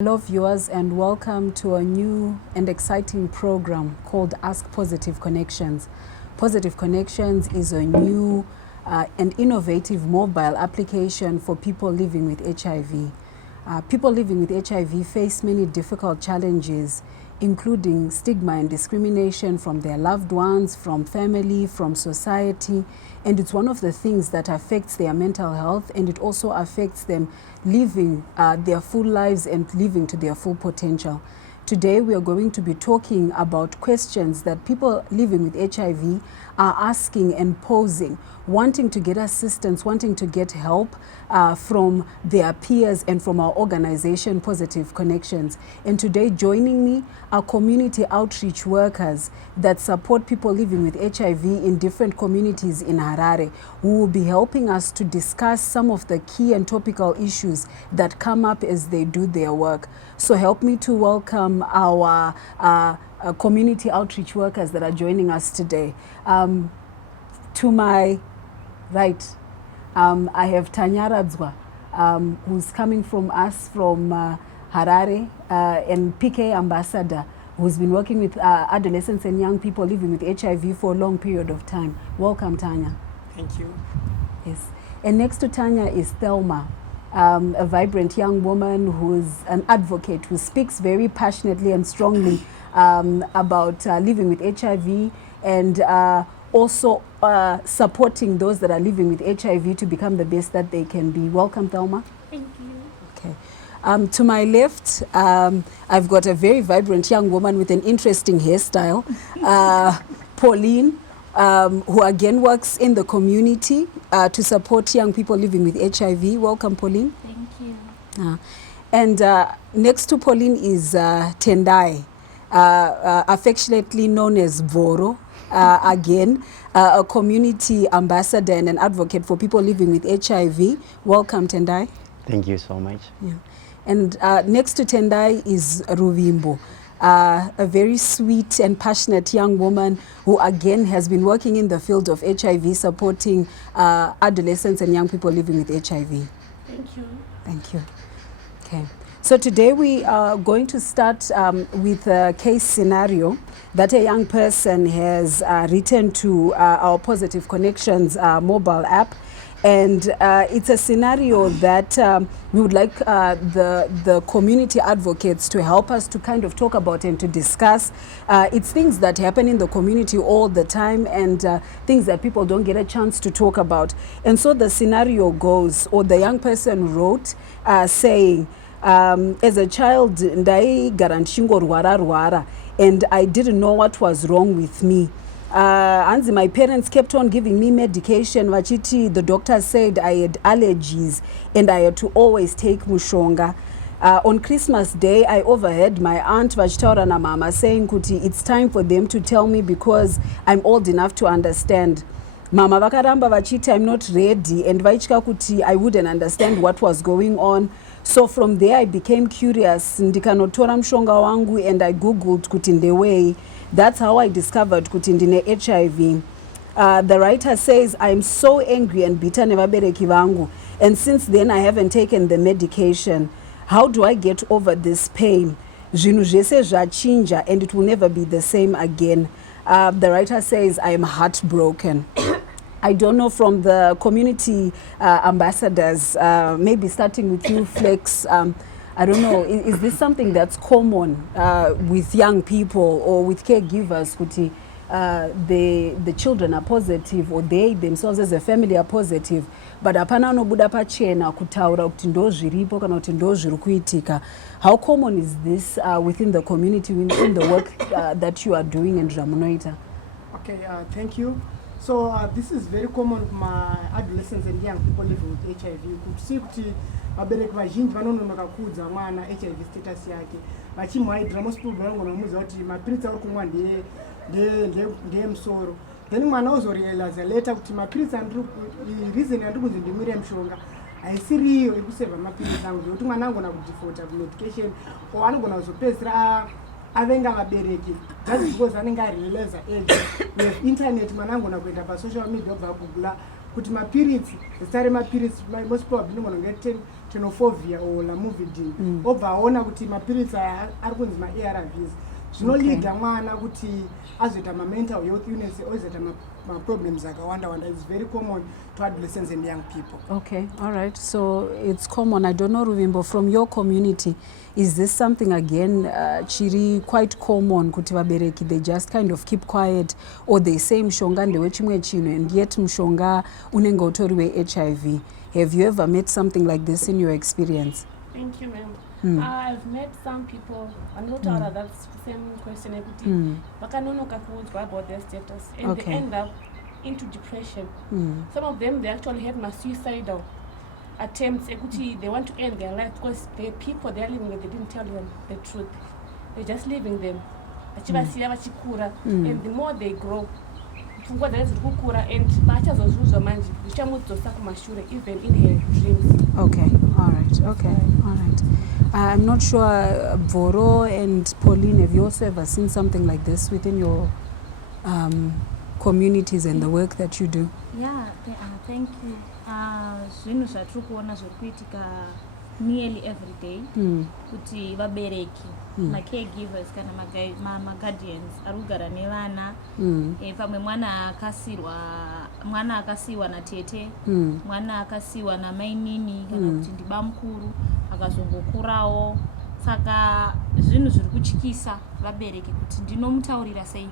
Hello viewers, and welcome to a new and exciting program called Ask Positive Connections. Positive Connections is a new and innovative mobile application for people living with HIV. People living with HIV face many difficult challenges, including stigma and discrimination from their loved ones, from family, from society, and it's one of the things that affects their mental health, and it also affects them living their full lives and living to their full potential. Today we are going to be talking about questions that people living with HIV are asking and posing, wanting to get assistance, wanting to get help from their peers and from our organization, Positive Connections. And today joining me are community outreach workers that support people living with HIV in different communities in Harare, who will be helping us to discuss some of the key and topical issues that come up as they do their work. So help me to welcome our community outreach workers that are joining us today. To my right, I have Tanya Radzwa, who's coming from us from Harare, and PK Ambassador, who's been working with adolescents and young people living with HIV for a long period of time. Welcome, Tanya. Thank you. Yes. And next to Tanya is Thelma, a vibrant young woman who's an advocate who speaks very passionately and strongly about living with HIV and also supporting those that are living with HIV to become the best that they can be. Welcome, Thelma. Thank you. Okay. To my left, I've got a very vibrant young woman with an interesting hairstyle, Pauline, who again works in the community to support young people living with HIV. Welcome, Pauline. Thank you. And next to Pauline is Tendai, affectionately known as Voro, again, a community ambassador and an advocate for people living with HIV. Welcome, Tendai. Thank you so much. Yeah. And next to Tendai is Ruvimbo, a very sweet and passionate young woman who again has been working in the field of HIV, supporting adolescents and young people living with HIV. Thank you. Thank you. Okay. So today we are going to start with a case scenario that a young person has written to our Positive Connections mobile app. And it's a scenario that we would like the community advocates to help us to kind of talk about and to discuss. It's things that happen in the community all the time, and things that people don't get a chance to talk about. And so the scenario goes, or the young person wrote saying, as a child, ndaigara ndichingorwara and I didn't know what was wrong with me. And my parents kept on giving me medication. Vachiti, the doctor said I had allergies and I had to always take mushonga. On Christmas Day, I overheard my aunt vachitaura na mama saying, Kuti, it's time for them to tell me because I'm old enough to understand. Mama vakaramba vachiti, I'm not ready, and vaichika kuti I wouldn't understand what was going on. So from there I became curious, ndikanotora mushonga wangu, and I googled kuti ndewei. That's how I discovered kuti ndine HIV. The writer says, I'm so angry and bitter, Nevabereki Vangu, and since then I haven't taken the medication. How do I get over this pain? Zvinhu zvese zvachinja and it will never be the same again. The writer says, I am heartbroken. I don't know, from the community ambassadors, maybe starting with you, Flex, I don't know, is this something that's common with young people or with caregivers, Kuti? The children are positive, or they themselves as a family are positive, but hapana anobuda pachena kutaura kuti ndo zviripo kana kuti ndo zviri kuitika. How common is this within the community, within the work that you are doing in zvamunoita? Okay, thank you. So this is very common with my adolescents and young people living with HIV. Could see kuti vabereki vazhinji vanononoka kuudza mwana HIV status yake. Vachimwaidira most people vanomuudza kuti mapiritsi ari kumwa ndeemusoro. Then mwana ozorealize later kuti mapiritsi reason yandiri kunzi ndimwire mushonga haisiriyo yekusevha mapiritsi angu, ngekuti mwana angona kudifota medication, or anogona kuzopedzisira avenga vabereki. That's because anenge arealize age. With internet mwana angona kuenda pa social media obva agugula kuti mapirits zita remapirits most probably ndinogona kunge tenofovia or lamuvudine obva aona kuti mapirits aya ari kunzi ma-ARVs zvinolida mwana kuti azoita ma-mental health illness ozoita ma-problems akawanda-wanda. It's very common to adolescents and young people. Okay, all right. So it's common. I don't know, Ruvimbo, from your community, is this something again, chiri quite common kuti vabereki, they just kind of keep quiet, or they say mshonga ndewe chimwe chino, and yet mshonga unenge utoriwe HIV. Have you ever met something like this in your experience? Thank you, ma'am. I've met some people, I'm not aware that's the same question, vakanonoka kuudzwa about their status, and they end up into depression. Some of them, they actually have suicidal attempts. They want to end their life because the people they are living with, they didn't tell them the truth. They're just leaving them. And the more they grow, and even in her dreams. Okay, all right. I'm not sure, Voro and Pauline, have you also ever seen something like this within your communities and the work that you do? Yeah, thank you. Zvinhu zvatiri kuona zvokuitika nearly every day kuti vabereki ma-caregivers kana ma-guardians ari kugara nevana pamwe mwana akasiyiwa natete, mwana akasiyiwa namainini kana kuti ndibamukuru akazongokurawo. Saka zvinhu zviri kutyisa vabereki kuti ndinomutaurira sei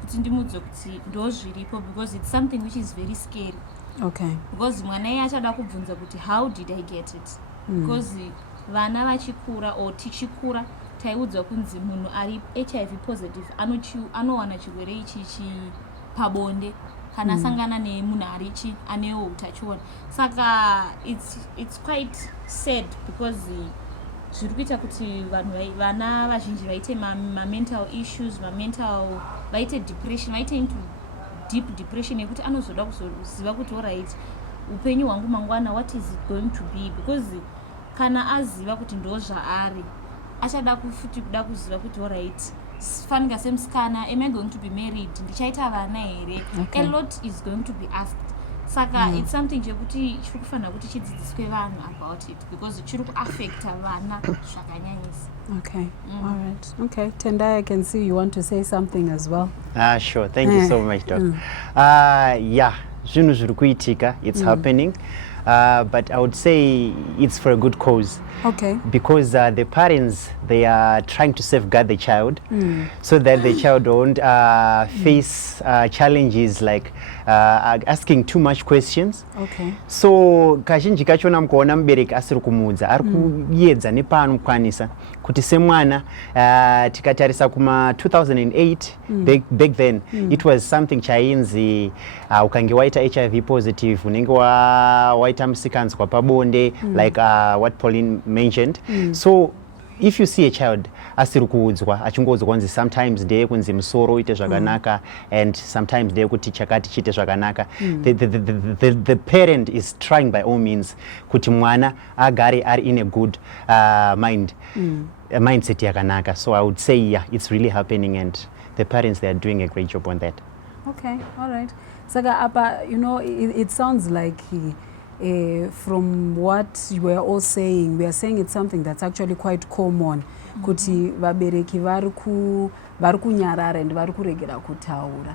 kuti ndimudze kuti ndozviripo, because it's something which is very scary. Okay. Because mwana iye achada kubvunza kuti how did I get it? Because vana vachikura or tichikura taiudzwa kunzi munhu ari HIV positive anowana chirwere ichi pabonde kana sangana nemunhu ari anewo utachiona. Saka it's quite sad because zviri kuita kuti vana vazhinji vaite ma-mental issues, vaite depression, vaite into deep depression yekuti anozoda kuzoziva kuti alright, upenyu hwangu mangwana, what is it going to be? Because kana aziva kuti ndozvaari achada kufuti kuda kuziva kuti alright, fanika semusikana, am I going to be married, ndichaita vana here? A lot is going to be asked. Saka it's something chekuti chiri kufanira kuti chidzidziswe vanhu about it, because chiri kuaffecta vana zvakanyanyisa. Okay, all right. Okay, Tendai, I can see you want to say something as well. Sure, thank you so much, Doc. Yeah, zvinhu zviri kuitika, it's happening, but I would say it's for a good cause. Okay. Because the parents, they are trying to safeguard the child so that the child don't face challenges like asking too much questions. Okay. So kazhinji kachona mukaona mubereki asiri kumudza ari kuedza nepaanokwanisa kuti semwana tikatarisa kuma 2008 back then it was something chainzi ukange waita HIV positive unenge waita musikanzwa pabonde like what Pauline mentioned. So if you see a child asiri kuudzwa achingoudzwa kunzi sometimes ndeye kunzi musoro uite zvakanaka and sometimes ndeye kuti chakati chiite zvakanaka, the parent is trying by all means kuti mwana agare ari in a good mindset yakanaka. So I would say yeah, it's really happening and the parents, they are doing a great job on that. Okay, all right. Saga apa, you know, it sounds like from what you were all saying, we are saying it's something that's actually quite common. Kuti vabereki vari kunyarara and vari kuregera kutaura.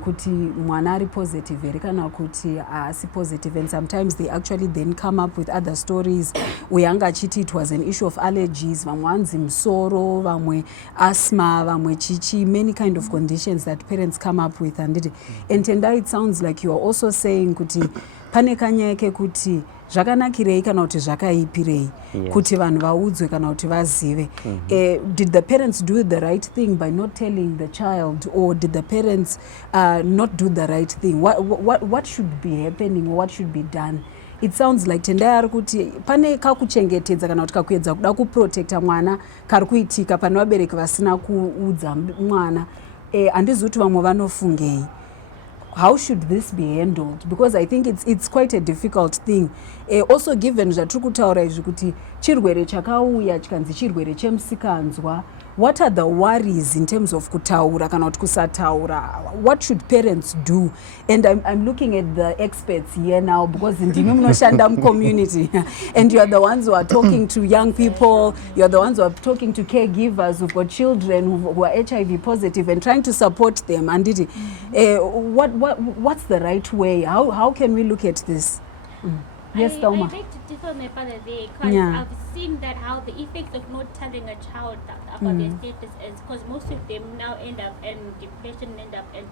Kuti mwana ari positive here kana kuti asi positive, and sometimes they actually then come up with other stories. Uyanga achiti it was an issue of allergies, vamwe wanzi musoro, vamwe asthma, vamwe chichi, many kind of conditions that parents come up with. And Tendai, it sounds like you are also saying kuti pane kanyeke kuti zvakanakirei kana kuti zvakaipirei kuti vanhu vaudzwe kana kuti vazive. Did the parents do the right thing by not telling the child, or did the parents not do the right thing? What should be happening, or what should be done? It sounds like Tendai ari kuti pane kakuchengetedza kana kuti kakuedza kuda kuprotecta mwana kari kuitika pane vabereki vasina kuudza mwana. Handizi kuti vamwe vanofungei. how should this be handled? Because I think it's quite a difficult thing. Also given zvatiri kutaura izvi kuti chirwere chakauya chikanzi chirwere chemusikanzwa, what are the worries in terms of kutaura kana kuti kusataura? What should parents do? And I'm looking at the experts here now, because ndimi munoshanda community and you are the ones who are talking to young people, you are the ones who are talking to caregivers who've got children who are HIV positive and trying to support them. And what's the right way? How can we look at this? Yes, Thelma. I beg to differ my father there, because I've seen that how the effects of not telling a child about their status is, because most of them now end up in depression, end up in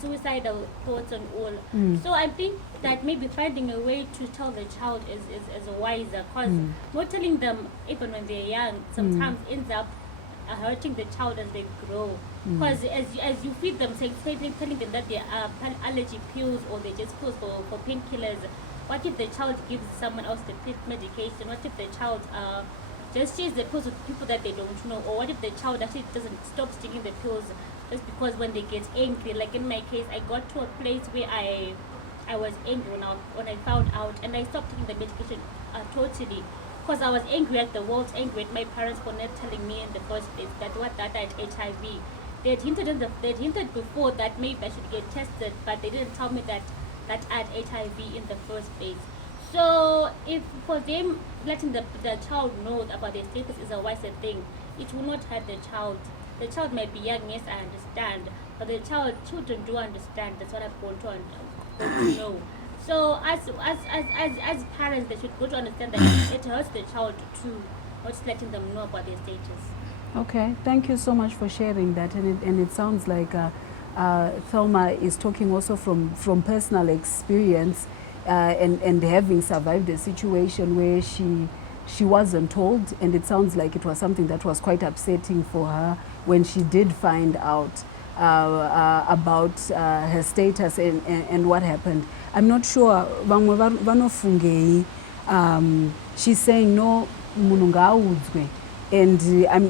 suicidal thoughts and all. So I think that maybe finding a way to tell the child is wiser, because not telling them even when they're young sometimes ends up hurting the child as they grow. Because as you feed them, telling them that they are allergy pills or they just pills for painkillers, what if the child gives someone else the medication? What if the child just shares the pills with people that they don't know? Or what if the child actually doesn't stop taking the pills just because when they get angry? Like in my case, I got to a place where I was angry when I found out, and I stopped taking the medication totally. Because I was angry at the world, angry at my parents for not telling me in the first place that I had HIV. They had hinted before that maybe I should get tested, but they didn't tell me that I had HIV in the first place. So if for them letting the child know about their status is a wiser thing, it will not hurt the child. The child might be young, yes, I understand, but children do understand. That's what I've gone to know. So as parents, they should go to understand that it hurts the child too, not letting them know about their status. Okay, thank you so much for sharing that, and it sounds like Thelma is talking also from personal experience and having survived a situation where she wasn't told, and it sounds like it was something that was quite upsetting for her when she did find out about her status and what happened. I'm not sure. She's saying no, and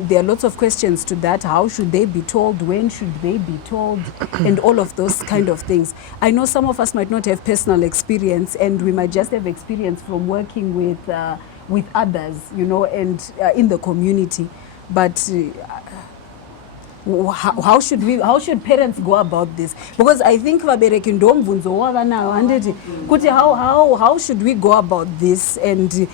there are lots of questions to that. How should they be told? When should they be told? And all of those kind of things. I know some of us might not have personal experience, and we might just have experience from working with others, and in the community. But how should parents go about this? Because I think Vabereki ndomvunzo wavana handiti kuti how should we go about this, and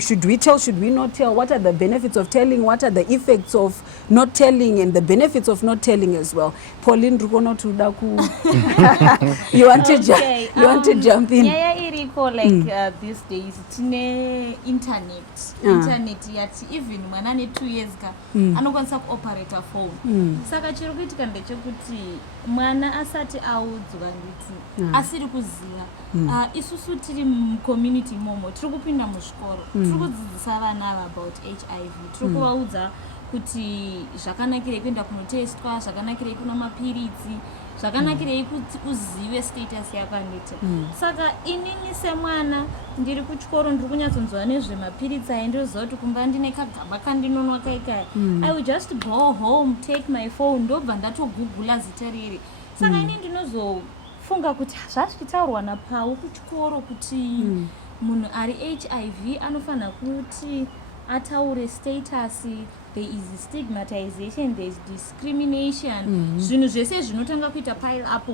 should we tell, should we not tell? What are the benefits of telling? What are the effects of not telling, and the benefits of not telling as well? Pauline, you want to jump in? Like these days internet yati even mwana 2 years ka anokwanisa kuoperate a phone. Saka chiri kuitika ndechekuti mwana asati audzwa nditi asiri kuziva. Isusu tiri community momo tiri kupinda muzvikoro tiri kudzidzisa vana about HIV, tiri kuvaudza kuti zvakanakirei kuenda kunotestwa, zvakanakirei kuna mapiritsi, zvakanakirei kuti uzive status yakaneta. Saka inini semwana ndiri kuchikoro ndiri kunyatsonzwa nezvemapiritsi ayendoziva kuti kumba ndine kagaba kandinonwa kaikai. I will just go home, take my phone, ndobva ndatogugula zita riri. Saka ini ndinozofunga kuti zvazvichitaurwa naPaul kuchikoro kuti munhu ari HIV anofanira kuti ataure status. There is stigmatization, there is discrimination. Zvinhu zvese zvinotanga kuita pile up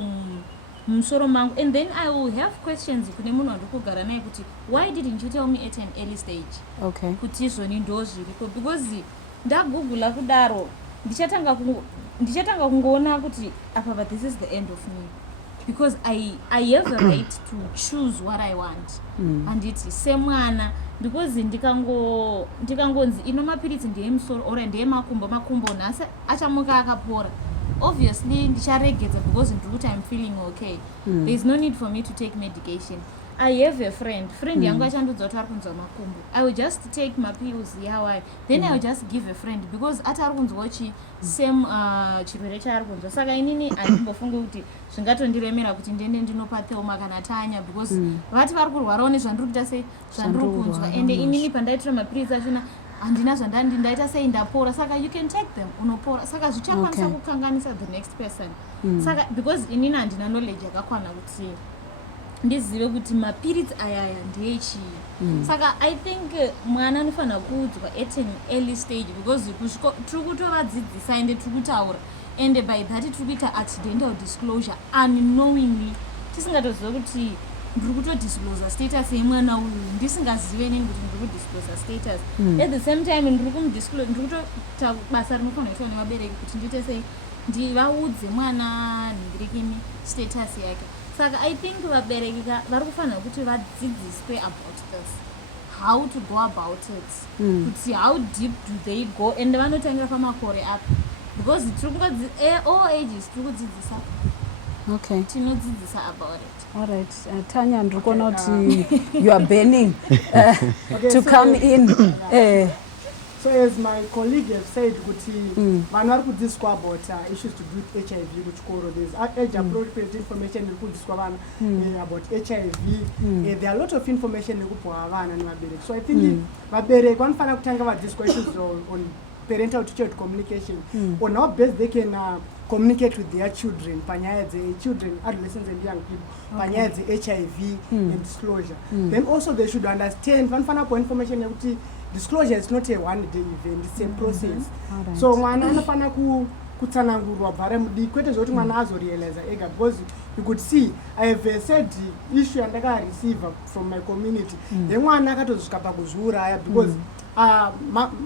mumusoro mangu. And then I will have questions kune munhu wandiri kugara naye kuti why didn't you tell me at an early stage? Okay. Kuti izvoni ndozviriko, because ndagugula kudaro ndichatanga kungoona kuti apa, but this is the end of me, because I have a right to choose what I want. And it's semwana, because ndikangonzi ino mapiritsi ndeemusoro ora ndemakumbo nhasi achamuka akapora, obviously ndicharegedza because ndiri kuti I'm feeling okay. There is no need for me to take medication. I have a friend yangu achandudza kuti ari kunzwa makumbo. I will just take my pills yawai, then I will just give a friend because ati ari kunzwa chi same chirwere chaari kunzwa. Saka inini andimbofunge kuti zvingatondiremera kuti ndiende ndinopa Thelma kana Tanya, because vati vari kurwarawo nezvandiri kuita sei zvandiri kunzwa. And inini pandaitora mapiritsi achona handina ndaita sei ndapora, saka you can take them unopora, saka zvichakwanisa kukanganisa the next person. Saka because inini handina knowledge yakakwana kuti ndizive kuti mapirits ayaya ndechii. Saka I think mwana anofanira kuudzwa at an early stage because tiri kutovadzidzisa ende tiri kutaura, and by that tiri kuita accidental disclosure unknowingly, tisingatozive kuti ndiri kutodisclose status yemwana uyu ndisingazive neni kuti ndiri kudisclose status. At the same time ndiri kumudisclose, ndiri kutoita basa rinofanira kuitwa nevabereki kuti ndiite sei ndivaudze mwana nhingirekeni status yake. Saka I think vabereki vari kufanira kuti vadzidziswe about this, how to go about it, kuti how deep do they go, and vanotangira pamakore api, because all ages tiri kudzidzisa. Okay. Tinodzidzisa about it. All right. Tanya, ndiri kuona kuti you are burning to come in. So as my colleague has said, vanhu vari kudzidziswa about issues to do with HIV kuchikoro. There's age appropriate information iri kudzidziswa vana about HIV. There are a lot of information iri kupuwa vana nevabereki. So I think vabereki vanofanira kutanga vadzidziswa issues on parental to child communication, on how best they can communicate with their children, panyaya children, adolescents and young people, panyaya HIV and disclosure. Then also they should understand vanofanira kupuwa information yekuti disclosure is not a one-day event, it's a process. Right. So mwana anofanira kutsanangurwa bvare mudiki, kwete zvoti mwana azorealize ega, because you could see I have said issue yandaka receive from my community yemwana akatozvika pakuzviuraya because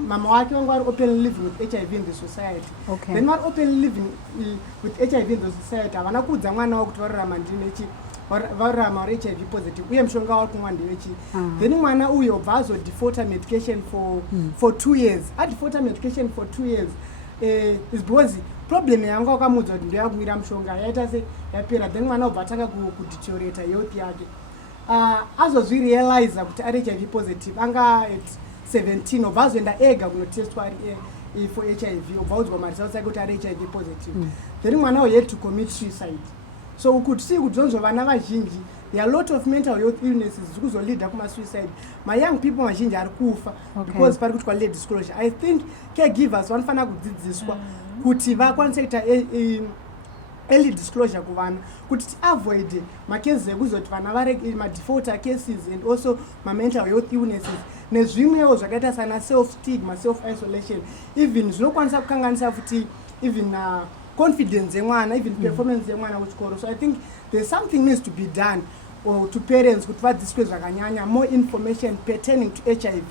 mama wake vangu vari openly living with HIV in the society. Then vari openly living with HIV in the society havana kuudza mwana wavo kuti vararama ndinechi vararama vari HIV positive uye mushonga wari kumwa ndewechi. Then mwana uyo obva azodefaulta medication for 2 years. Adefaulta medication for 2 years is because problem yangu akamuudza kuti ndoyakumwira mushonga yaita se yapera. Then mwana obva atanga kudeteriorate health yake. Azozvirealize kuti ari HIV positive anga at 17 obva azoenda ega kunotestwa ari for HIV, obva audzwa maresults ake kuti ari HIV positive. Then mwana uyo had to commit suicide. So we could see kuti zonzo vana vazhinji, there are a lot of mental health illnesses zikuzolida kuma-suicide. My young people vazhinji ari kufa because pari kuti kwalile disclosure. I think caregivers vanofanira kudzidziswa kuti vakwanise kuita early disclosure kuvana kuti avoid macases ekuzoti vana vari ma-defaulter cases and also ma-mental health illnesses nezvimwewo zvakaita sana self-stigma, self-isolation, even zvinokwanisa kukanganisa futi even confidence yemwana, even performance yemwana kuchikoro. So I think there's something needs to be done or to parents kuti vadzidziswe zvakanyanya, more information pertaining to HIV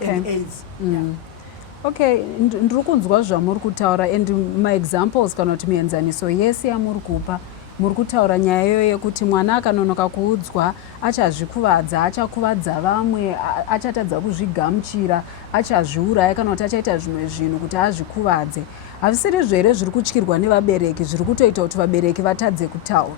and AIDS. Okay, ndiri kunzwa zvamuri kutaura and maexamples kana kuti mienzaniso yese yamuri kupa, muri kutaura nyaya iyoyo yekuti mwana akanonoka kuudzwa achazvikuvadza, achakuvadza vamwe, achatadza kuzvigamuchira, achazviuraya kana kuti achaita zvimwe zvinhu kuti azvikuvadze. Havisiri zvere zviri kutyirwa nevabereki, zviri kutoita kuti vabereki vatadze kutaura.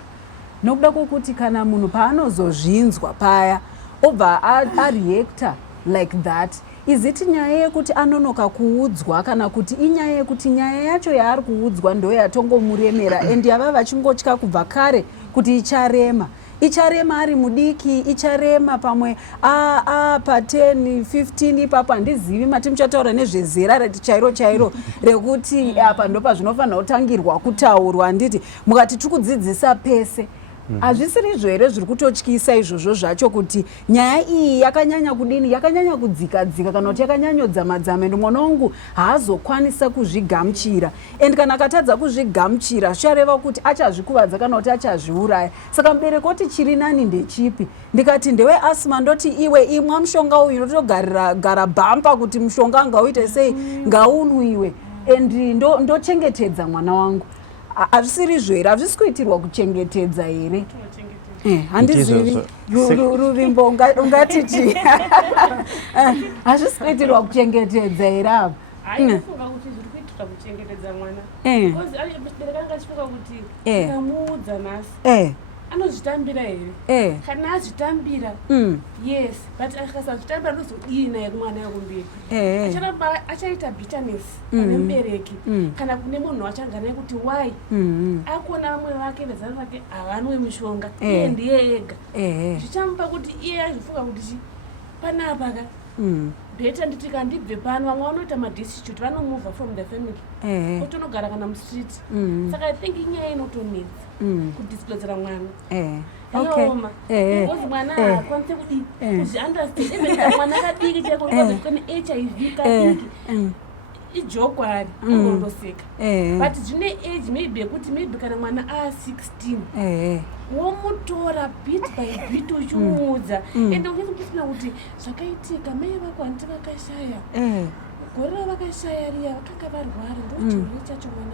Nokuda kwokuti kana munhu paanozozvinzwa paya obva areacta like that, is it nyaya yekuti anonoka kuudzwa kana kuti inyaya yekuti nyaya yacho yaari kuudzwa ndo yatongomuremera and yava vachingotya kubva kare kuti icharema ari mudiki, icharema pamwe pa 10 15 ipapo handizivi, mati muchataura nezvezera chairo rekuti apa ndo pazvinofanira kutangirwa kutaurwa. Handiti mukati tiri kudzidzisa pese, hazvisiri zvere zviri kutotyisa izvozvo zvacho kuti nyaya iyi yakanyanya kudini, yakanyanya kudzikadzika kana kuti yakanyanyodzamadzama ende mwana wangu haazokwanisa kuzvigamuchira, and kana akatadza kuzvigamuchira zvichireva kuti achazvikuvadza kana kuti achazviuraya. Saka mubereki oti chiri nani ndechipi? Ndikati ndewe asma, ndoti iwe imwa mushonga uyu, ndotogarira bhampa kuti mushonga ngauite sei, ngaunwiwe, and ndochengetedza mwana wangu. Hazvisiri zvere, hazvisi kuitirwa kuchengetedza here? Handizivi ruvimbo ungatiti hazvisi kuitirwa kuchengetedza here apa? Aifunga kuti zviri kuitirwa kuchengetedza mwana. Because mubereki anga achifunga kuti ndikamuudza nhasi anozvitambira here. Kana azvitambira yes, but akasazvitambira ndozodii naye kumwana yakumberi. Achaita bitterness pane mubereki kana kune munhu achagara kuti why akuona vamwe vake vezana vake havanwe mishonga iye ndiye ega, zvichamupa kuti iye azvifunga kuti panapa better nditi kandibve pano vamwe vanoita madistitute vanomova from the family otonogara kana mustreet saka I think inyaya inotonetsa kudisclosera mwana yakaoma because mwana haakwanise kuzviunderstand even mwana kadiki chaikokozi kune HIV kadiki ijokwari kundoseka but zvine age maybe yekuti maybe kana mwana a16 womutora bit by bit uchimuudza ende uchimupisina kuti zvakaitika mai vako handiti vakashaya gore ravakashaya riya vakanga varwara ndochirwere chacho mwana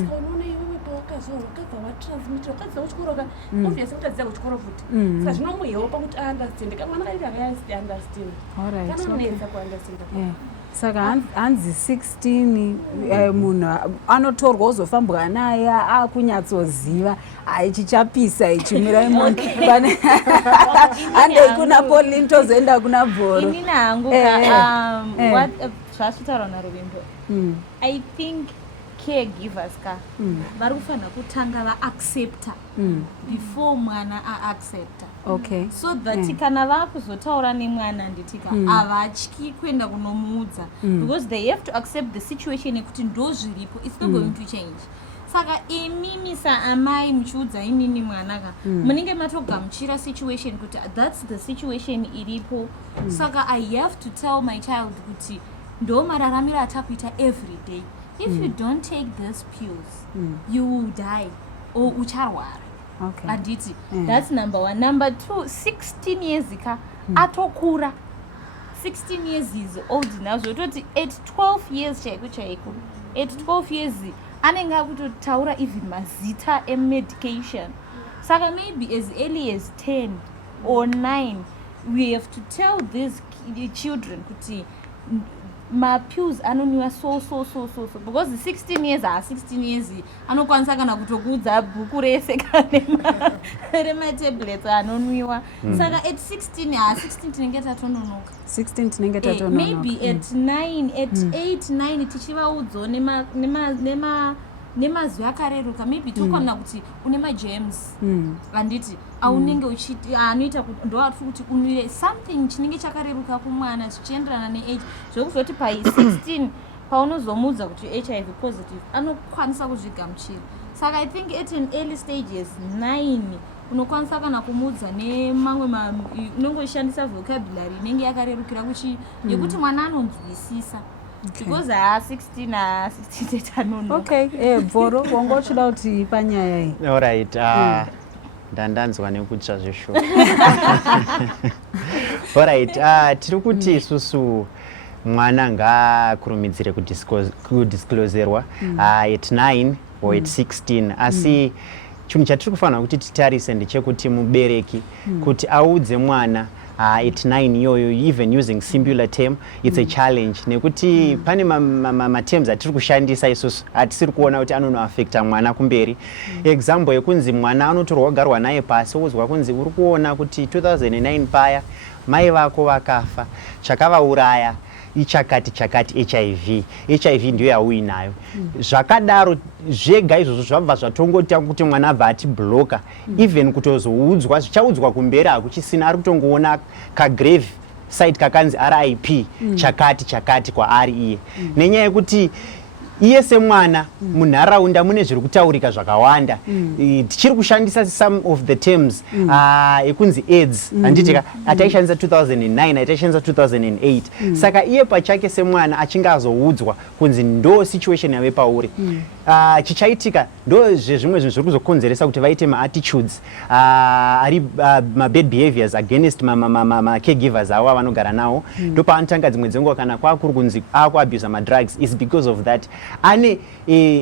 saka unoona iwewe pawakazova wakabva watransmita wakadziva kuchikoroka obviously utadziva kuchikoro futi saka zvinomuhepa kuti aunderstand kamwana kadiki akayaisi understand kanonetsa kuunderstand saka hanzi 16 munhu anotorwa uzofambwa naye akunyatsoziva chichapisa ichimirai munhu handei kuna Pauline tozoenda kuna Bhoro inini hangu zvasvitaura naruvimbo I think caregivers vari kufanira kutanga vaaccepta before mwana aaccepta so that kana vakuzotaura nemwana nditika havatyi kuenda kunomuudza because they have to accept the situation yekuti ndo zviripo it's not going to change saka imimi saamai muchiudza inini mwanaka munenge matogamuchira situation kuti that's the situation iripo saka I have to tell my child kuti ndo mararamiro atakuita every day if you don't take these pills you will die or ucharwara anditi that's number 1 number 2 16 years ka atokura 16 years is old now zvototi at 12 years chaiko at 12 years anenge akutotaura even mazita emedication saka maybe as early as 10 or 9 we have to tell these children kuti mapills anonwiwa so because 16 years 16 years anokwanisa kana kutokuudza bhuku rese rematablets anonwiwa saka at 16 tinenge tatononoka 16 tinenge tatononoka maybe at 9 at 8 9 tichivaudzawo nemazwi akareruka maybe tokona kuti une magems anditi aunenge anoita ndoati kuti unwire something chinenge chakareruka kumwana zvichienderana neage zvokuzoti pa16 paunozomudza kuti HIV positive anokwanisa kuzvigamuchira saka I think at an early stages 9 unokwanisa kana kumudza nemamwe unongoshandisa vocabulary inenge yakarerukira kuchi yekuti mwana anonzwisisa because 16 tanono Bhoro wangochida kuti panyaya iyi alright ndandanzwa nekutya zvesho alright tiri kuti isusu mwana ngaakurumidzire kudiscloserwa at 9 or at 16 asi chinhu chatiri kufanira kuti titarise ndechekuti mubereki kuti audze mwana at 9 iyoyo even using singular term it's a challenge nekuti pane ma-terms atiri kushandisa isusu hatisiri kuona kuti anonoaffecta mwana kumberi example yekunzi mwana anotorwa wagarwa naye pasi wozwa kunzi uri kuona kuti 2009 paya mai vako vakafa chakavauraya ichakati HIV ndiyo yauinayo zvakadaro zvega izvozvo zvabva zvatongota kuti mwana abva atibloka even kutozoudzwa zvichaudzwa kumberi hakuchisina ari kutongoona kagrave site kakanzi RIP chakati kwaari iye nenyaya yekuti iye semwana munharaunda mune zviri kutaurika zvakawanda tichiri kushandisa some of the terms ekunzi AIDS handitika ataishandisa 2009 ataishandisa 2008 saka iye pachake semwana achinge azoudzwa kunzi ndo situation yave pauri chichaitika ndo zvimwe zvinhu zviri kuzokonzeresa kuti vaite ma-attitudes ari ma-bad behaviors against ma-caregivers avo vanogara nawo ndo paanotanga dzimwe dzenguva kana kwakuri kunzi akuabuse ma-drugs is because of that ane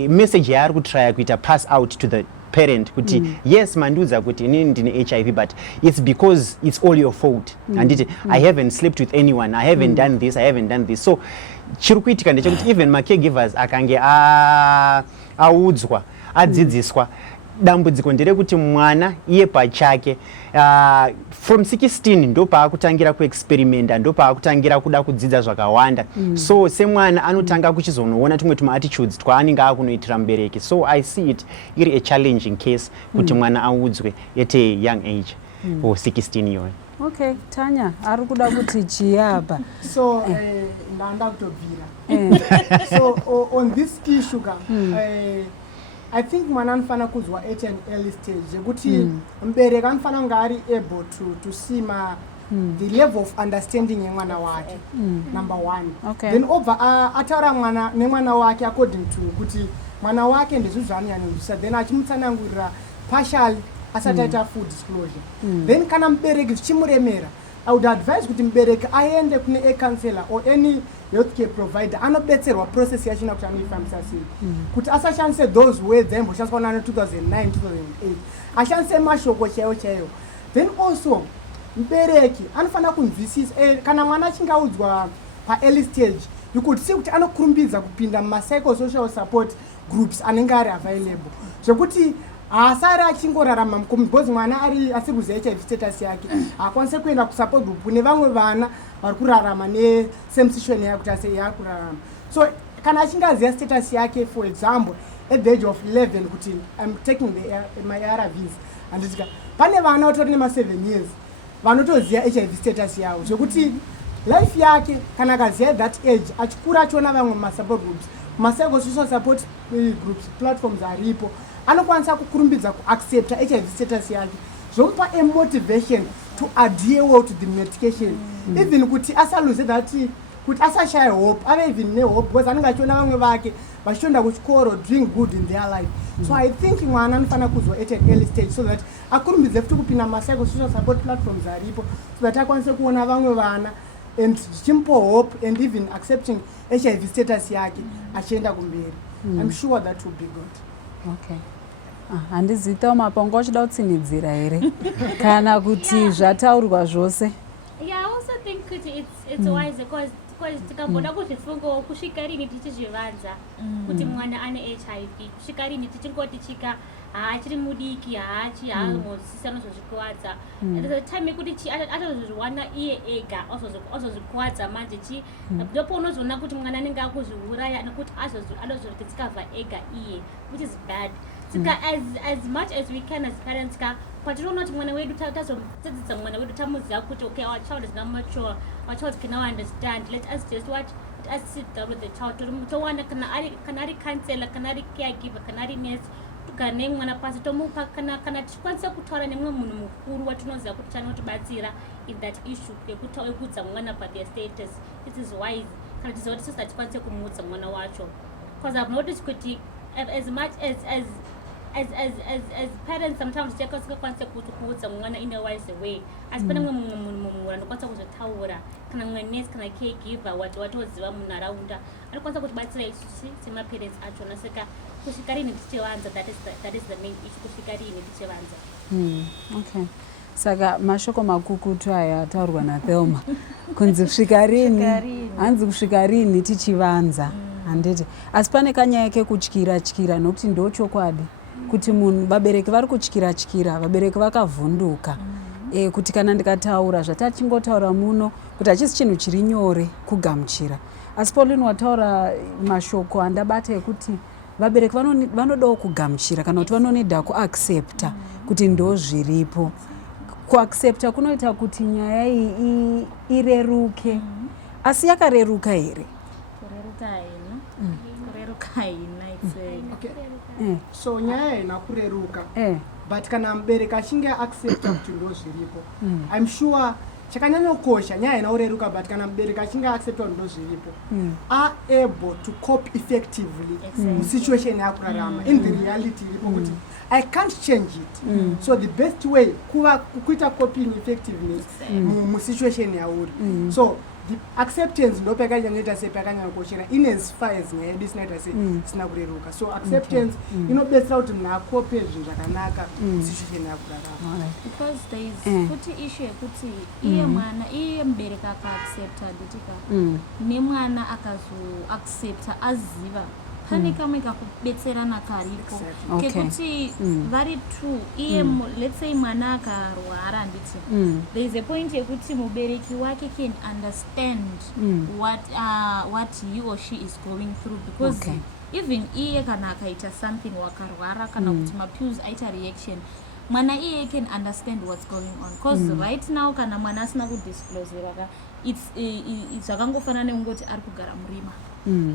message yaari kutraya kuita pass out to the parent kuti yes mandiudza kuti inini ndine HIV but it's because it's all your fault anditi I haven't slept with anyone, I haven't done this so chiri kuitika ndechekuti even ma-caregivers akange audzwa adzidziswa dambudziko nderekuti mwana iye pachake from 16 ndo paakutangira kuexperimenta ndo paakutangira kuda kudzidza zvakawanda so semwana anotanga kuchizonoona tumwe tuma-attitudes twaanenge akunoitira mubereki so I see it iri a challenging case kuti mwana audzwe at a young age or 16 iyoyo Okay, Tanya, ari kuda kuti chiyapa. So ndanda kutobvira. So on this issue I think mwana anofana kuzwa at an early stage yekuti mbereki anofana kunge ari able to see the level of understanding yemwana wake, number one. Okay. Then obva ataura nemwana wake according to kuti mwana wake ndizvo zvaanonyanyonzwisisa, then achimutsanangurira partially asati aita full disclosure. Then kana mubereki zvichimuremera, I would advise kuti mubereki aende kune a counselor or any healthcare provider anobetserwa process yachina kuti anoifambisa sei, kuti asashandise those words aimboshandiswa nano 2009 2008, ashandise mashoko chaiwo chaiwo. Then also mubereki anofana kunzwisisa kana mwana achinge audzwa pa-early stage, you could see kuti anokurumbidza kupinda muma-psychosocial support groups anenge ari available, zvekuti haasari achingorarama mukoma, because mwana asiri kuziva HIV status yake, haakwanise kuenda kusupport group kune vamwe vana vari kurarama nesame situation yakuti yaari kurarama. So kana achinge aziva status yake, for example at the age of 11 kuti I'm taking my ARVs, anditika pane vana vatori nema7 years vanotoziva HIV status yavo, zvekuti life yake kana akaziva that age, achikura achiona vamwe masupport groups, ma-psychosocial support groups platforms aripo, anokwanisa kukurumbidza kuaccepta HIV status yake, zvomupa a motivation to adhere well to the medication, even kuti asaluze that, kuti asashaya hope, ave even nehope, because anenge achiona vamwe vake vachienda kuchikoro doing good in their life. So I think mwana anofana kuzwa at an early stage, so that akurumbidze futi kupinda ma-psychosocial support platforms aripo, so that akwanise kuona vamwe vana and zvichimupa hope and even accepting HIV status yake achienda kumberi. I'm sure that will be good. Okay. Handizitawo mapango achida kutsinidzira here kana kuti zvataurwa zvose. Yeah, I also think it's wise because tikamboda kuzvifunga kusvika rini tichizvivanza kuti mwana ane HIV, kusvika rini tichingoti chika haachiri mudiki, haangosisa anozozvikuwadza, the time yekuti atozozviwana iye ega azozvikuwadza manje ndopo unozoona kuti mwana anenge akuzviuraya nekuti anozoti tikabva ega iye, which is bad. As much as we can as parents, patinoona kuti mwana wedu tazodzidzisa mwana wedu tamuziva kuti okay, our child is now mature, our child can now understand, let us just let us sit down with the child towana kana ari counselor, kana ari caregiver, kana ari nurse, tugara nemwana pasi tomupa kana tichikwanisa kutaura nemumwe munhu mukuru watinoziva kuti chanotibatsira in that issue yekuudza mwana pa their status. It is wise kana tiziva kuti sisi tikwanise kumuudza mwana wacho, because I've noticed kuti as much as parents sometimes tikakwanisa kuudza mwana in a wise way, asi pane mumwe munhu anokwanisa kuzotaura, kana mumwe nurse kana caregiver watoziva munharaunda anokwanisa kutibatsira isusu semaparents achona. Saka kusvika rini tichivanza, that is the main issue, kusvika rini tichivanza. Okay. Saka mashoko makukutu aya ataurwa naThelma kunzi kusvika rini, hanzi kusvika rini tichivanza, handiti. Asi pane kanyaya kekutyira nokuti ndochokwadi kuti munhu vabereki vari kutyira, vabereki vakavhunduka. Kuti kana ndikataura zvatachingotaura muno kuti hachisi chinhu chiri nyore kugamuchira. Asi Pauline wataura mashoko andabata ekuti vabereki vanodawo kugamuchira kana kuti vanonida kuaccepta kuti ndo zviripo. Kuaccepta kunoita kuti nyaya iyi ireruke. Asi yakareruka here? Kureruka haina. Okay. So nyaya haina kureruka. But kana mubereki achinge accepta kuti ndo zviripo, I'm sure chakanyanyokosha nyaya haina kureruka, but kana mubereki achinge accepta kuti ndo zviripo, are able to cope effectively musituation yakurarama. In the reality iripo kuti I can't change it. So the best way kuita coping effectiveness musituation yauri. So the acceptance ndo pakanyanoita sepakanyanokoshera in as far as nyaya yedu isinoita sina kureruka. So acceptance inobetsera kuti munhu akope zvinhu zvakanaka situation yakurarama. Because there is kuti issue yekuti iye mubereki akaaccepta nditika nemwana akazoaccepta aziva pane kamwe kakubetserana karipo kekuti vari true iye let's say mwana akarwara handiti there is a point yekuti mubereki wake can understand what he or she is going through, because even iye kana akaita something wakarwara kana kuti mapills aita reaction mwana iye can understand what's going on because right now kana mwana asina kudisclosera zvakangofanana neungoti ari kugara murima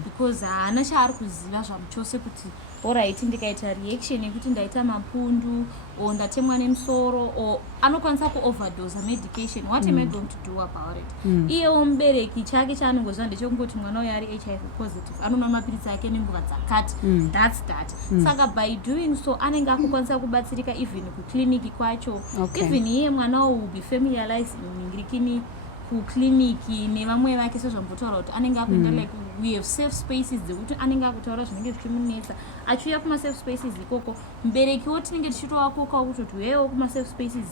because haana chaari kuziva zvamuchose kuti alright ndikaita reaction yekuti ndaita mapundu or ndatemwa nemusoro or anokwanisa kuoverdose medication. What am I going to do about it? Iyewo mubereki chake chaanongozva ndechekungoti mwana uyo ari HIV positive anonwa mapirisi ake nenguva dzakati, that's that. Saka by doing so anenge akukwanisa kubatsirika even kukliniki kwacho, even iye mwana will be familiarized ningirikini kukliniki nevamwe vake sezvambotaura kuti anenge akuenda like we have safe spaces dzekuti anenge akutaura zvinenge zvichimunetsa achiuya kuma-safe spaces ikoko muberekiwo tinenge tichitovakokawo kutoti wewo kuma-safe spaces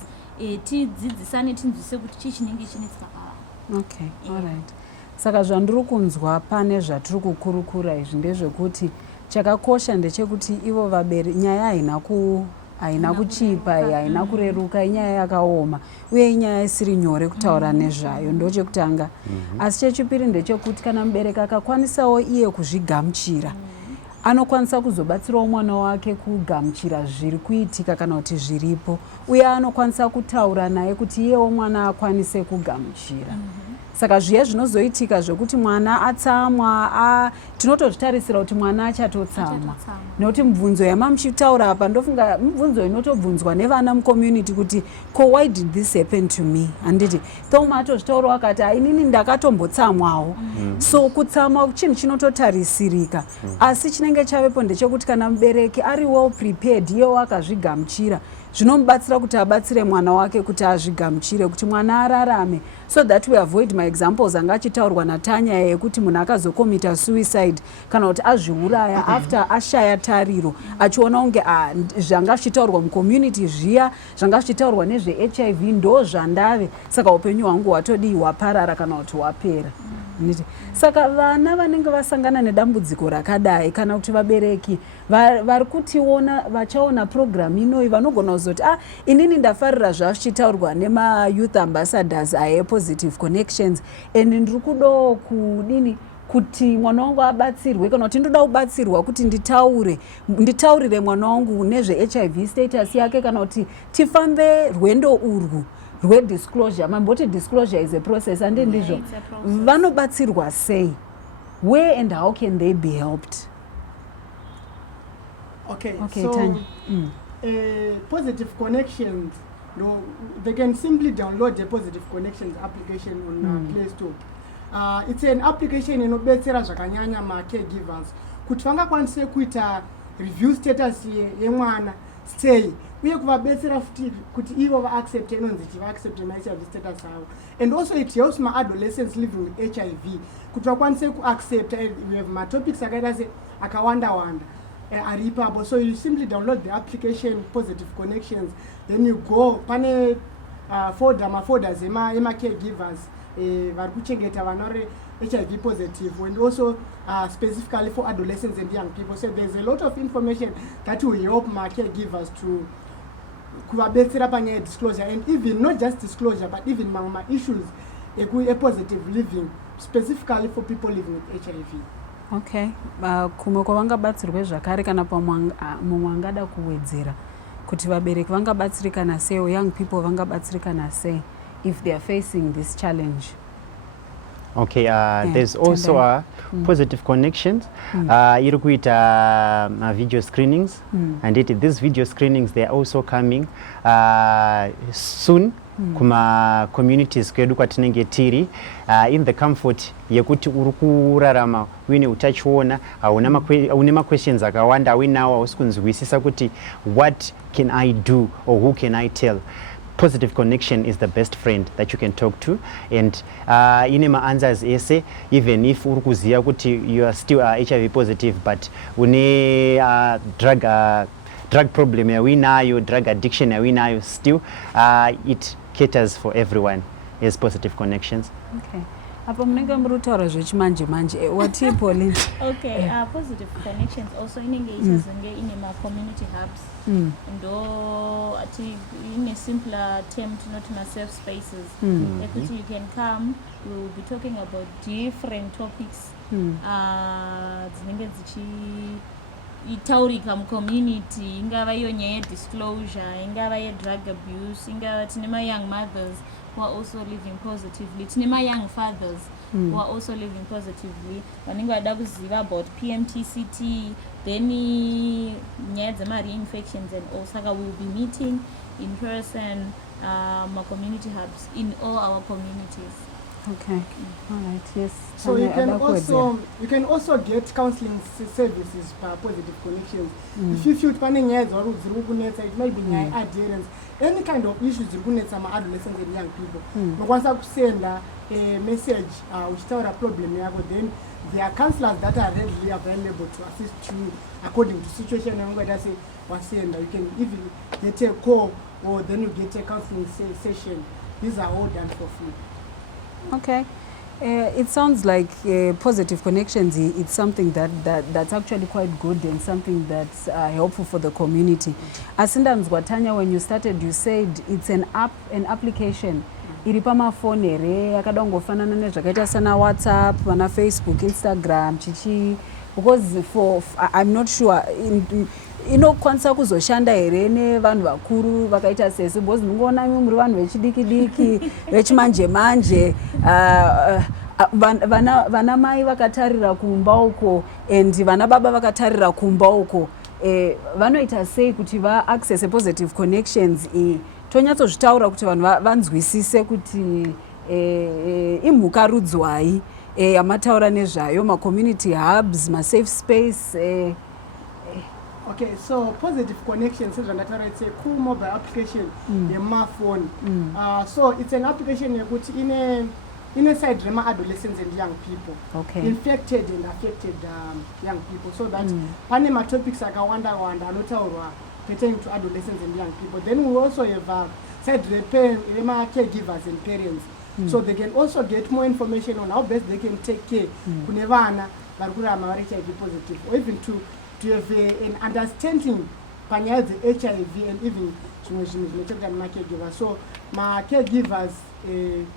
tidzidzisane tinzwise kuti chii chinenge chinetsa pava. Okay, alright. Saka zvandiri kunzwa pane zvatiri kukurukura izvi ndezvekuti chakakosha ndechekuti ivo vabereki nyaya haina kuchipa, haina kureruka, inyaya yakaoma uye inyaya isiri nyore kutaura nezvayo, ndochekutanga. Asi chechipiri ndechekuti kana mubereki akakwanisawo iye kuzvigamuchira anokwanisa kuzobatsirawo mwana wake kugamuchira zviri kuitika kana kuti zviripo, uye anokwanisa kutaura naye kuti iyewo mwana akwanise kugamuchira. Saka zviye zvinozoitika zvokuti mwana atsamwa, tinotozvitarisira kuti mwana achatotsamwa. Nokuti mibvunzo yamamuchitaura apa ndofunga mibvunzo inotobvunzwa nevana mucommunity kuti why did this happen to me? Handiti Thoma atozvitaura akati inini ndakatombotsamwawo. So kutsamwa chinhu chinototarisirika. Asi chinenge chavepo ndechekuti kana mubereki ari well prepared iyewo akazvigamuchira zvinomubatsira kuti abatsire mwana wake kuti azvigamuchire kuti mwana ararame, so that we avoid my examples anga achitaurwa naTanya yekuti munhu akazokomita suicide kana kuti azviuraya after ashaya tariro achiona unge zvanga zvichitaurwa mucommunity zviya zvanga zvichitaurwa nezveHIV ndo zvandave, saka upenyu hwangu hwatodii hwaparara kana kuti hwapera. Saka vana vanenge vasangana nedambudziko rakadai kana kuti vabereki vari kutiona vachaona program inoi vanogona kuzoti inini ndafarira zvazvichitaurwa nema-youth ambassadors positive connections and ndiri kudawo kudini kuti mwana wangu abatsirwe kana kuti ndoda kubatsirwa kuti nditaurire mwana wangu nezveHIV status yake kana kuti tifambe rwendo urwu disclosure. Mamboti disclosure is a process and ndizvo vanobatsirwa sei, where and how can they be helped? Okay, so Tanya. Positive Connections, they can simply download the Positive Connections application on Play Store. It's an application inobetsera zvakanyanya ma-caregivers kuti vangakwanise kuita review status yemwana sei uye kuvabetsera futi kuti ivo vaaccept inonzi vaaccept ma-HIV status avo, and also it helps ma-adolescents living with HIV kuti vakwanise kuaccept. We have ma-topics akaita se akawanda ari ipapo, so you simply download the application Positive Connections, then you go pane ma-folders ema-caregivers vari kuchengeta vana HIV positive, and also specifically for adolescents and young people. So there's a lot of information that will help my caregivers to kuvabetsera panyaya disclosure, and even not just disclosure but even my issues a positive living specifically for people living with HIV. Okay, kumwe kwavangabatsirwe zvakare kana mumwe angada kuwedzera kuti vabereki vangabatsirikana sei or young people vangabatsirikana sei if they are facing this challenge? Okay, there's also a Positive Connections. Iri kuita video screenings, and these video screenings, they are also coming soon kuma communities kwedu kwatinenge tiri in the comfort yekuti uri kurarama uine utachiona une ma-questions akawanda awinawo ausikunzwisisa kuti what can I do or who can I tell. Positive Connection is the best friend that you can talk to, and ine ma-answers ese, even if uri kuziya kuti you are still HIV positive but une drug problem yawinayo, drug addiction yawinayo, still it caters for everyone as Positive Connections. Okay. Apa munenge muri kutaura zvechimanje manje wati Pauline? Okay, Positive Connections also inenge ichazonge ine ma-community hubs, ndo ati in a simpler term tinoti ma-safe spaces ekuti you can come, we will be talking about different topics dzinenge itaurika mucommunity, ingava iyo nyaya yedisclosure, ingava yedrug abuse, ingava tine ma-young mothers who are also living positively, tine ma-young fathers who are also living positively, vanenge vada kuziva about PMTCT, then nyaya dzema-reinfections and all. Saka we will be meeting in person, community hubs in all our communities. Okay. All right. Yes. So you can also get counseling services by Positive Connections. If you feel panning heads or it might be adherence, any kind of issues you some adolescents and young people. Once I send a message which tell a problem, then there are counselors that are readily available to assist you according to situation. And whether say you can even get a call or then you get a counseling session. These are all done for free. Okay. It sounds like Positive Connections, it's something that's actually quite good and something that's helpful for the community. Asinda Mzwatanya, when you started, you said it's an application. Iri pamafoni ere yakadongofanana nezvakaita sana WhatsApp, vana Facebook, Instagram, chichi, because I'm not sure inokwanisa kuzoshanda here nevanhu vakuru vakaita sesi, because ndingoona muri vanhu vechidiki vechimanje manje, vana mai vakatarira kumba uko and vana baba vakatarira kumba uko, vanoita sei kuti va-access Positive Connections tonyatsozvitaura kuti vanhu vanzwisise kuti imhuka rudzwai yamataura nezvayo, ma-community hubs, ma-safe space. Okay, so Positive Connections, it's a cool mobile application, my phone. So it's an application put in a side adolescents and young people, infected and affected young people, so that panema topics like wanda pertaining to adolescents and young people. Then we also have side caregivers and parents, so they can also get more information on how best they can take care kunevana varikura HIV positive, or even to have an understanding panyaya HIV and even my caregivers. So my caregivers,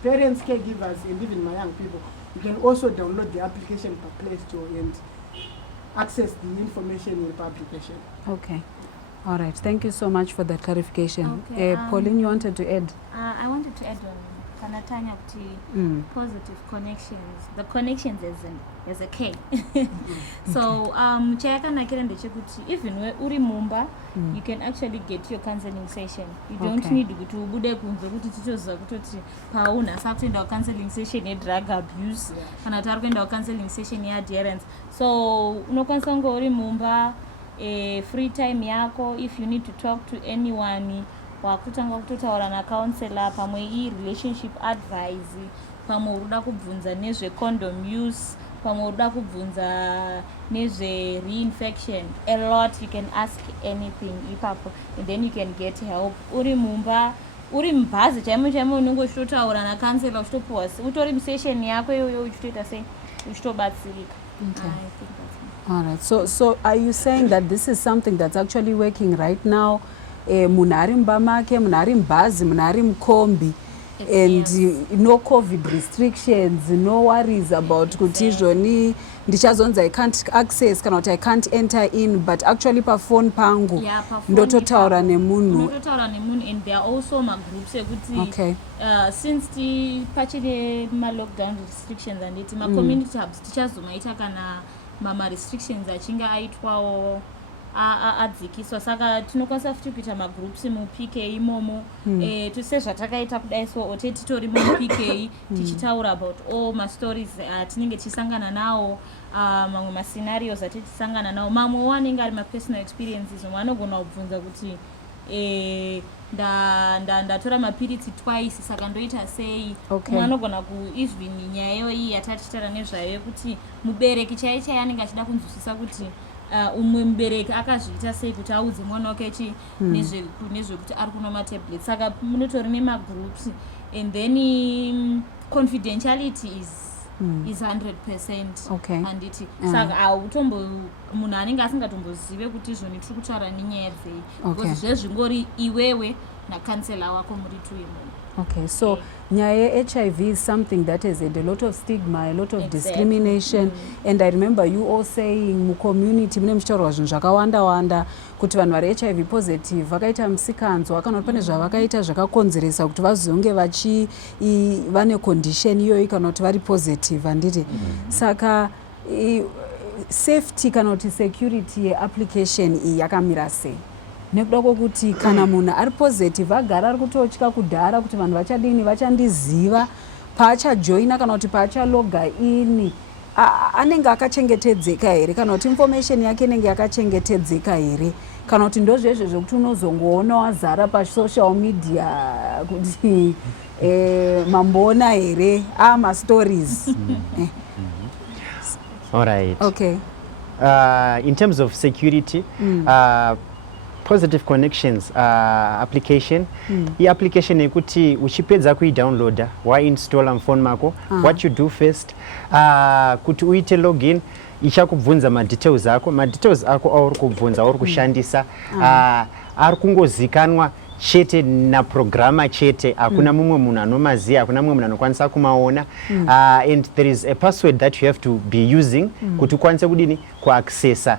parents, caregivers, and even my young people, you can also download the application per Play Store and access the information in the application. Okay. All right. Thank you so much for that clarification. Okay, Pauline, you wanted to add? I wanted to add on Kanatanya Positive Connections. The connections is a K. So chayakanakira ndechekuti even uri mumba, you can actually get your counseling session. You don't need kuti ubude kunze kuti tichoziva kutoti pauna sakuenda counseling session drug abuse kana tari kuenda counseling session adherence. So unokwanisa kunge uri mumba, free time yako, if you need to talk to anyone, wakutanga kutotaura nacounselor, pamwe relationship advice, pamwe uruda kubvunza nezve condom use, pamwe uruda kubvunza nezve reinfection, a lot you can ask anything ipapo, and then you can get help. Uri mumba, uri mubhazi chaimo unenge uchitotaura nacounselor, uchitopuwa utori musession yako iyoyo uchitoita sei uchitobatsirika. I think that's it. All right. So are you saying that this is something that's actually working right now? Munari mbamake, munari mbazi, munari mkombi, and no COVID restrictions, no worries about kuti izvoni ndichazonzi I can't access kana kuti I can't enter in, but actually pa phone pangu ndototaura nemunhu. And there are also ma groups ekuti since pachine ma lockdown restrictions and it ma community hubs tichazomaita kana mama restrictions achinga aitwawo adzikiswa, saka tinokwanisa futi kuita magroups muPK imomo, tose zvatakaita kudai, so ote titori muPK tichitaura about all ma stories tinenge tichisangana nawo, mamwe ma scenarios tichisangana nawo, mamwe wanenge ari ma personal experiences, vanogona kubvunza kuti ndatora mapiritsi twice saka ndoita sei. Vanogona even nyaya iyi yatatichitara nezvayo yekuti mubereki chaiye anenge achida kunzwisisa kuti umwe mubereki akazviita sei kuti audze mwana wake nezvekuti ari kunwa matablets. Saka munotori nemagroups, and then confidentiality is 100%. And it saka munhu anenge asingatombozive kuti izvoni tiri kutaura nenyaya dzei, because zvezvingori iwewe nakansela wako muri tu imomo. Okay, so nyaya HIV is something that has had a lot of stigma, a lot of discrimination, and I remember you all saying mu community mune muchitaurwa zvinhu zvakawanda kuti vanhu vari HIV positive vakaita musikanzwa kana kuti pane zvavakaita zvakakonzeresa kuti vazonge vane condition iyoyi kana kuti vari positive handiti. Saka safety kana kuti security yeapplication iyi yakamira sei? Nekuda kwokuti kana munhu ari positive agara ari kutotya kudhara kuti vanhu vachadini vachandiziva paachajoina kana kuti paachaloga ini anenge akachengetedzeka here kana kuti information yake inenge yakachengetedzeka here kana kuti ndozvezvo zvokuti unozongoona wazara pasocial media kuti mamboona here mastories. All right. Okay. In terms of security, positive connections application application yekuti uchipedza kuidownloada wainstalla mufoni mako what you do first kuti uite login ichakubvunza madetails ako auri kubvunza auri kushandisa ari kungozikanwa chete naprograma chete hakuna mumwe munhu anomaziva hakuna mumwe munhu anokwanisa kumaona and there is a password that you have to be using kuti ukwanise kudini kuaccessa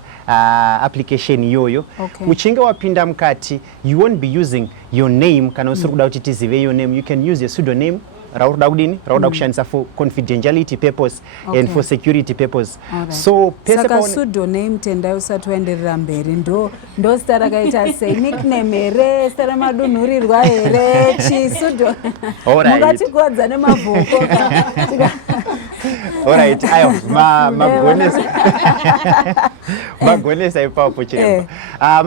application iyoyo. Uchinge wapinda mukati you won't be using your name kana usiri kuda kuti tizive your name, you can use a pseudonym rauda kudini rauda kushandisa for confidentiality purpose and for security purpose. So saka pseudonym tendai usati waenderera mberi ndo zita rakaita sei nickname here zita ramadunhurirwa here chisudo mungatikuwadza nemavhoko. Alright, ayo magonesa ipapo chiremba.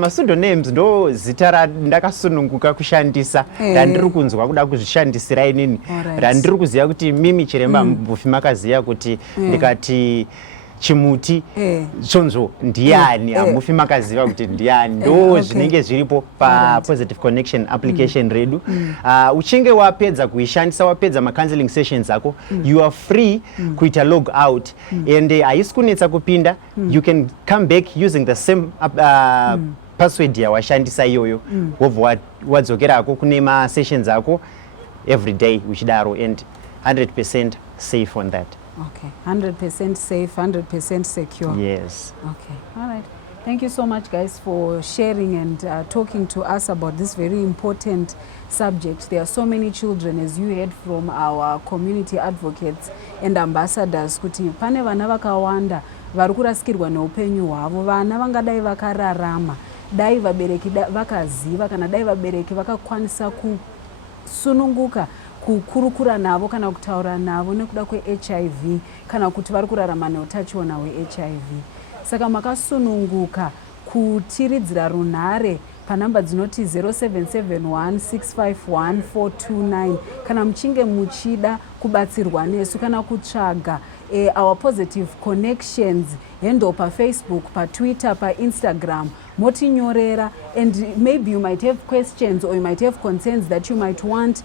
Pseudonyms ndo zita randakasununguka kushandisa randiri kunzwa kuda kuzvishandisira inini randiri kuziva kuti mimi chiremba mbufi makaziva kuti ndikati chimuti chonzo ndiani hamufi makaziva kuti ndiani ndo zvinenge zviripo papositive connection application redu. Uchinge wapedza kuishandisa wapedza macounseling sessions ako you are free kuita log out and haisi kunetsa kupinda you can come back using the same password yawashandisa iyoyo wobva wadzokerako kune masessions ako every day uchidaro and 100% safe on that. Okay, 100% safe, 100% secure. Yes. Okay, all right. Thank you so much, guys, for sharing and talking to us about this very important subject. There are so many children, as you heard from our community advocates and ambassadors, kuti pane vana vakawanda vari kurasikirwa neupenyu hwavo. Vana vangadai vakararama, dai vabereki vakaziva kana dai vabereki vakakwanisa kusununguka kukurukura navo kana kutaura navo nekuda kweHIV kana kuti vari kurarama neutachiona hweHIV. Saka makasununguka kutiridzira runhare panhamba dzinoti 0771651429 kana muchinge muchida kubatsirwa nesu kana kutsvaga our positive connections hendo paFacebook, paTwitter, paInstagram motinyorera and maybe you might have questions or you might have concerns that you might want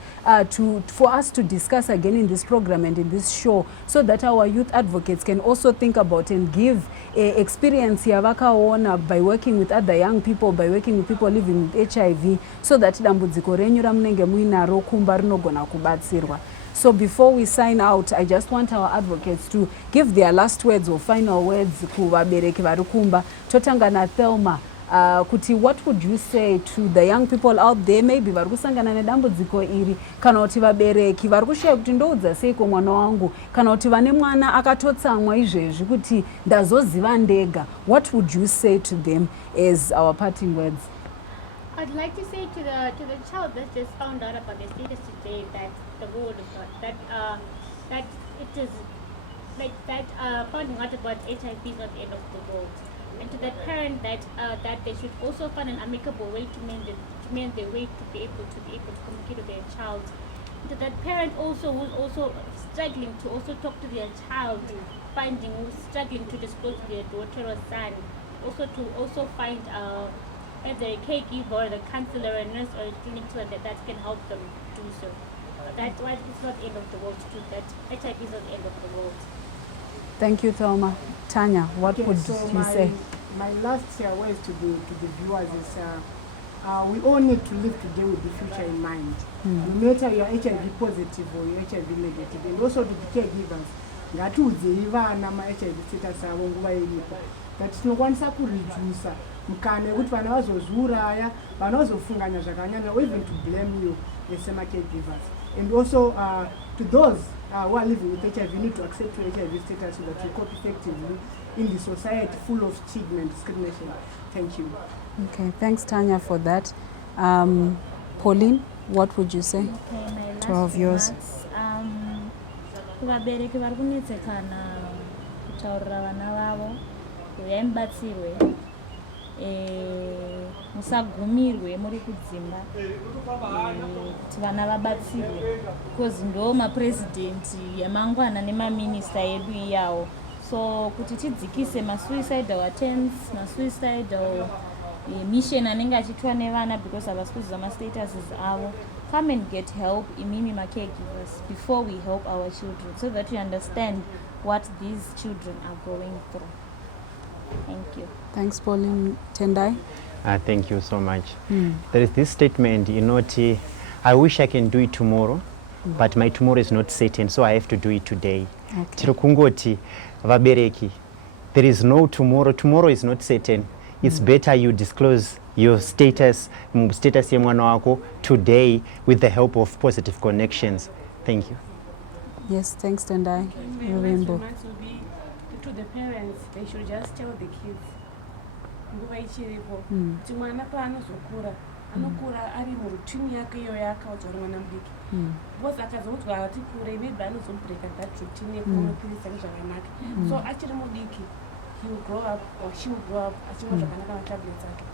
for us to discuss again in this program and in this show so that our youth advocates can also think about and give experience yavakaona by working with other young people, by working with people living with HIV so that dambudziko renyu ramunenge muinaro kumba rinogona kubatsirwa. So before we sign out, I just want our advocates to give their last words or final words kuvabereki vari kumba. Totanga na Thelma, kuti what would you say to the young people out there maybe vari kusangana nedambudziko iri kana kuti vabereki vari kushaya kuti ndoudza seiko mwana wangu kana kuti vane mwana akatotsamwa izvezvi kuti ndazoziva ndega, what would you say to them as our parting words? I'd like to say to the child that just found out about the status today that the word of God, that it is like that finding out about HIV is not the end of the world, and to that parent that they should also find an amicable way to mend their way to be able to communicate with their child. To that parent also who's also struggling to also talk to their child, who's struggling to disclose to their daughter or son, also to also find either a caregiver or the counselor, a nurse or a clinic that can help them do so. That's why it's not the end of the world to do that. HIV is not the end of the world. Thank you, Thelma. Tanya, what would you say? My last words to the viewers is we all need to live today with the future in mind. No matter you are HIV positive or you are HIV negative, and also to the caregivers, ngatiudzei vana ma-HIV status avo nguva iripo that tinokwanisa kuredusa mukana wekuti vana vazozviuraya, vana vazofunganya zvakanyanya, or even to blame you sema-caregivers. And also to those who are living with HIV, you need to accept your HIV status so that you cope effectively in the society full of stigma and discrimination. Thank you. Okay, thanks Tanya for that. Pauline, what would you say? Okay, my last 12 yours. Kuvabereki vari kunetsekana kutaurira vana vavo uyai mubatsirwe, musagumirwe muri kudzimba, kuti vana vabatsirwe because ndo mapresidenti yamangwana nemaminista edu iyawo. So kuti tidzikise masuicidal attempts, masuicidal mission anenge achiitwa nevana because havasi kuziva mastatuses avo, come and get help imimi ma-caregivers before we help our children, so that we understand what these children are going through. Thank you. Thanks, Pauline. Tendai? Thank you so much. There is this statement, I wish I can do it tomorrow, but my tomorrow is not certain, so I have to do it today. Tiri kungoti vabereki, there is no tomorrow. Tomorrow is not certain. It's better you disclose your status yemwana wako today with the help of positive connections. Thank you. Yes, thanks Tendai. My last remarks will be to the parents, they should just tell the kids nguva ichiripo kuti mwana paanozokura anokura ari murutini yake iyo yaakaudzwa uri mwana mudiki, because akazoudzwa ati kurei maybe anozomubreaka that routine yekunomupirisa nezvakanaka. So achiri mudiki he will grow up or she will grow up achimwa zvakanaka matablets ake,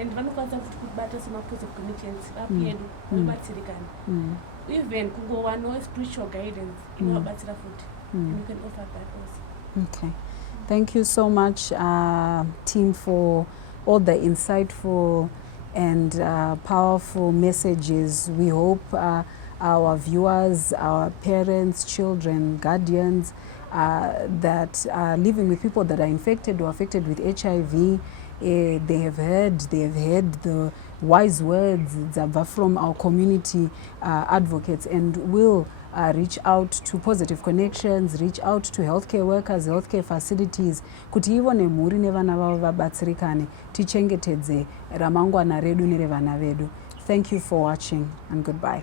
and vanokwanisa futi kubata sema-positive connections api yedu vanobatsirikana, even kungowanawo spiritual guidance inovabatsira futi, and you can offer that also. Okay. Thank you so much, team, for all the insightful and powerful messages. We hope our viewers, our parents, children, guardians that are living with people that are infected or affected with HIV, they have heard the wise words from our community advocates, and will reach out to Positive Connections, reach out to healthcare workers, healthcare facilities, kuti ivo nemhuri nevana vavo vabatsirikane, tichengetedze ramangwana redu nerevana vedu. Thank you for watching and goodbye.